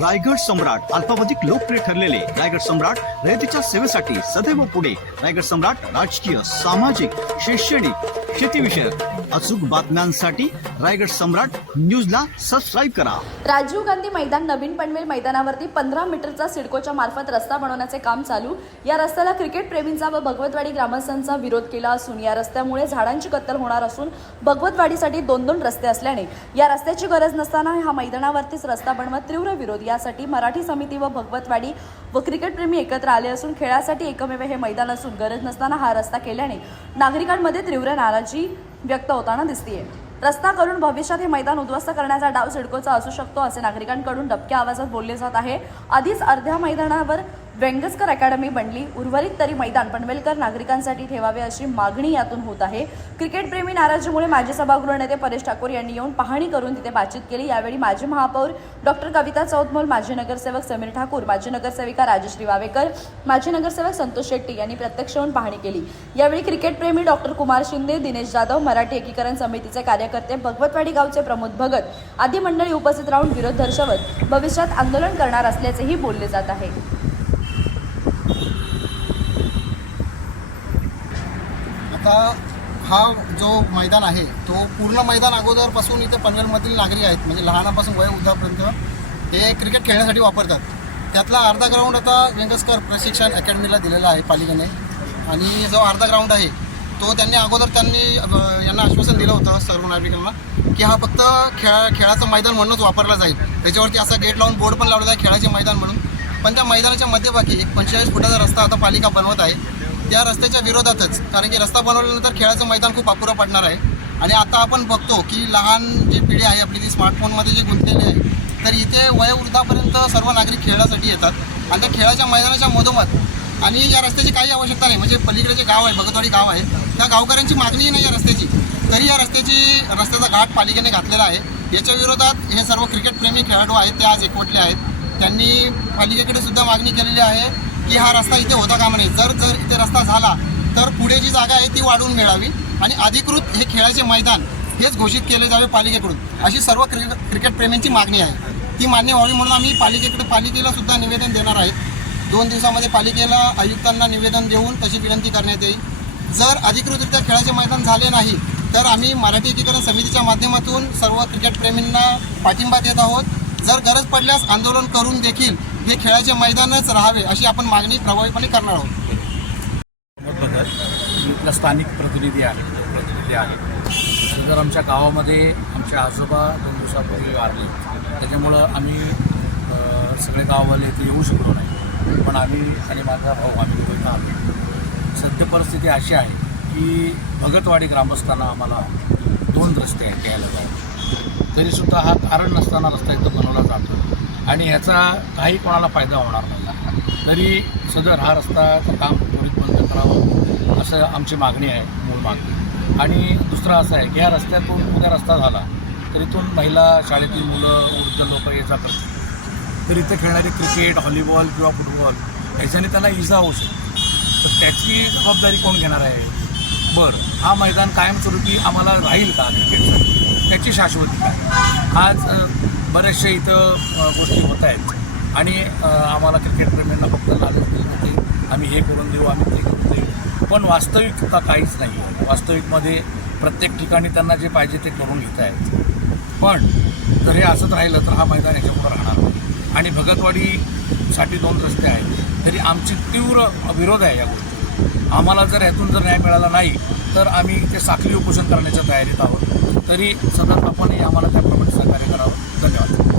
रायगड सम्राट अल्पावधिक लोकप्रिय ठरलेले रायगड सम्राट रयतेच्या सेवेसाठी सदैव पुढे. रायगड सम्राट राजकीय सामाजिक शैक्षणिक शेतीविषयक अचूक बातम्यांसाठी रायगड सम्राट न्यूजला सबस्क्राईब करा. राजीव गांधी मैदान नवीन पनवेल मैदानावरती पंधरा मीटरचा सिडकोच्या मार्फत रस्ता बनवण्याचे काम चालू. या रस्त्याला क्रिकेट प्रेमींचा व भगवतवाडी ग्रामस्थांचा विरोध केला असून या रस्त्यामुळे झाडांची कत्तल होणार असून भगवतवाडीसाठी दोन दोन रस्ते असल्याने या रस्त्याची गरज नसताना हा मैदानावरतीच रस्ता बनवत तीव्र विरोध. यासाठी मराठी समिती व भगवतवाडी व क्रिकेट प्रेमी एकत्र आले असून खेळासाठी एकमेव हे मैदान असून गरज नसताना हा रस्ता केल्याने नागरिकांमध्ये तीव्र नाराजी व्यक्त होताना दिसतीये. रस्ता करून भविष्यात हे मैदान उद्ध्वस्त करण्याचा डाव सिडकोचा असू शकतो असे नागरिकांकडून डबक्या आवाजात बोलले जात आहे. आधीच अर्ध्या मैदानावर व्यंगस्कर अकॅडमी बनली. उर्वरित तरी मैदान पनवेलकर नागरिकांसाठी ठेवावे अशी मागणी यातून होत आहे. क्रिकेटप्रेमी नाराजीमुळे माजी सभागृह नेते परेश ठाकूर यांनी येऊन पाहणी करून तिथे बातचीत केली. यावेळी माजी महापौर डॉक्टर कविता चौतमोल माजी नगरसेवक समीर ठाकूर माजी नगरसेविका राजश्री वावेकर माजी नगरसेवक संतोष शेट्टी यांनी प्रत्यक्ष येऊन पाहणी केली. यावेळी क्रिकेटप्रेमी डॉक्टर कुमार शिंदे दिनेश जाधव मराठी एकीकरण समितीचे कार्यकर्ते भगवतवाडी गावचे प्रमोद भगत आदी मंडळी उपस्थित राहून विरोध दर्शवत भविष्यात आंदोलन करणार असल्याचेही बोलले जात आहे. आता हा जो मैदान आहे तो पूर्ण मैदान अगोदरपासून इथे पनवेलमधील नागरिक आहेत. म्हणजे लहानापासून वयोवृद्धापर्यंत हे क्रिकेट खेळण्यासाठी वापरतात. त्यातला अर्धा ग्राउंड आता व्यंगस्कर प्रशिक्षण अकॅडमीला दिलेला आहे पालिकेने. आणि जो अर्धा ग्राउंड आहे तो त्यांनी अगोदर त्यांनी यांना आश्वासन दिलं होतं सर्व नागरिकांना की हा फक्त खेळा खेळाचं मैदान म्हणूनच वापरला जाईल. त्याच्यावरती असा गेट लावून बोर्ड पण लावलेला आहे खेळाचे मैदान म्हणून. पण त्या मैदानाच्या मध्यभागी एक पंचेचाळीस फुटाचा रस्ता आता पालिका बनवत आहे. त्या रस्त्याच्या विरोधातच. कारण की रस्ता बनवल्यानंतर खेळाचं मैदान खूप अपुरं पडणार आहे. आणि आता आपण बघतो की लहान जी पिढी आहे आपली ती स्मार्टफोनमध्ये जी गुंतलेली आहे तर इथे वयोवृद्धापर्यंत सर्व नागरिक खेळासाठी येतात. आणि त्या खेळाच्या मैदानाच्या मधोमध आणि या रस्त्याची काही आवश्यकता नाही. म्हणजे पलीकडे जे गाव आहे भगतवाडी गाव आहे त्या गावकऱ्यांची मागणी नाही या रस्त्याची. तरी या रस्त्याची रस्त्याचा घाट पालिकेने घातलेला आहे. याच्या विरोधात हे सर्व क्रिकेट प्रेमी खेळाडू आहेत ते आज एकवटले आहेत. त्यांनी पालिकेकडे सुद्धा मागणी केलेली आहे. की हा रस्ता इथे होता कामा नये जर जर इथे रस्ता झाला तर पुढे जी जागा आहे ती वाढवून मिळावी आणि अधिकृत हे खेळाचे मैदान हेच घोषित केले जावे पालिकेकडून. अशी सर्व क्रिकेट क्रिकेटप्रेमींची मागणी आहे. ती मान्य व्हावी म्हणून आम्ही पालिकेकडे पालिकेला सुद्धा निवेदन देणार आहेत दोन दिवसामध्ये पालिकेला आयुक्तांना निवेदन देऊन तशी विनंती करण्यात येईल. जर अधिकृतरित्या खेळाचे मैदान झाले नाही तर आम्ही मराठी एकीकरण समितीच्या माध्यमातून सर्व क्रिकेट प्रेमींना पाठिंबा देत आहोत. जर गरज पडल्यास आंदोलन करून देखील हे खेळाचे मैदानच राहावे अशी आपण मागणी प्रभावीपणे करणार आहोत. इथला स्थानिक प्रतिनिधी आहे. प्रतिनिधी आहे. जर आमच्या गावामध्ये आमचे आजोबा दोन दिवसापूर्वी वारले त्याच्यामुळं आम्ही सगळे गाववाले इथे येऊ शकलो नाही. पण आम्ही आणि माझा भाऊ आम्ही इथं आलो. सद्य परिस्थिती अशी आहे की भगतवाडी ग्रामस्थांना आम्हाला दोन रस्ते आहेत यायला जायला. तरीसुद्धा हा कारण नसताना रस्ता इथं बनवला जातो. आणि ह्याचा काही कोणाला फायदा होणार नाही. तरी सदर हा रस्ताचं काम त्वरित बंद करावं असं आमची मागणी आहे मूळ मागणी. आणि दुसरं असं आहे की या रस्त्यातून उद्या रस्ता झाला तर इथून महिला शाळेतील मुलं वृद्ध लोक ये जातात. तर इथे खेळणारे क्रिकेट व्हॉलीबॉल किंवा फुटबॉल ह्याच्याने त्यांना इजा होऊ शकते. तर त्याची जबाबदारी कोण घेणार आहे? बरं हा मैदान कायमस्वरूपी आम्हाला राहील का? क्रिकेटसाठी? त्याची शाश्वती काय? आज बऱ्याचशा इथं गोष्टी होत आहेत. आणि आम्हाला क्रिकेट प्रेमींना फक्त लालच दिली होती आम्ही हे करून देऊ आम्ही ते करून देऊ. पण वास्तविकता काहीच नाही आहे वास्तविकमध्ये प्रत्येक ठिकाणी त्यांना जे पाहिजे ते करून घेत आहेत पण जर हे असंच राहिलं तर हा मैदान याच्यापुढं राहणार नाही. आणि भगतवाडीसाठी दोन रस्ते आहेत. तरी आमची तीव्र विरोध आहे या गोष्टी आम्हाला जर यातून जर न्याय मिळाला नाही तर आम्ही ते साखळी उपोषण करण्याच्या तयारीत आहोत. तरी सतत आपण आम्हाला त्याप्रमाणे सहकार्य करावं. धन्यवाद.